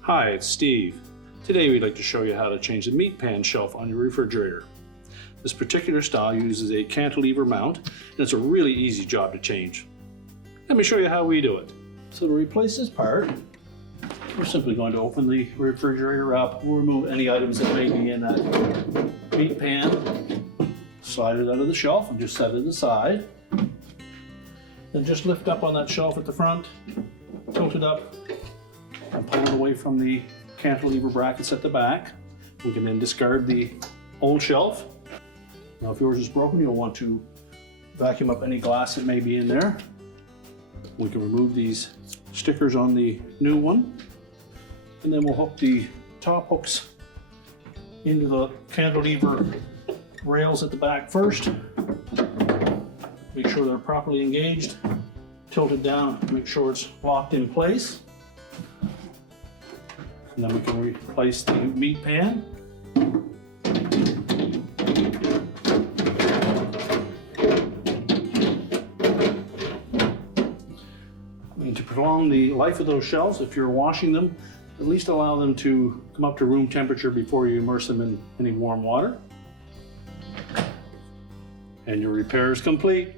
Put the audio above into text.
Hi, it's Steve. Today we'd like to show you how to change the meat pan shelf on your refrigerator. This particular style uses a cantilever mount, and it's a really easy job to change. Let me show you how we do it. So to replace this part, we're simply going to open the refrigerator up. We'll remove any items that may be in that meat pan, slide it out of the shelf and just set it aside. Then just lift up on that shelf at the front, tilt it up, and pull it away from the cantilever brackets at the back. We can then discard the old shelf. Now if yours is broken, you'll want to vacuum up any glass that may be in there. We can remove these stickers on the new one, and then we'll hook the top hooks into the cantilever rails at the back first. Make sure they're properly engaged. Tilt it down, make sure it's locked in place. And then we can replace the meat pan. And to prolong the life of those shelves, if you're washing them, at least allow them to come up to room temperature before you immerse them in any warm water. And your repair is complete.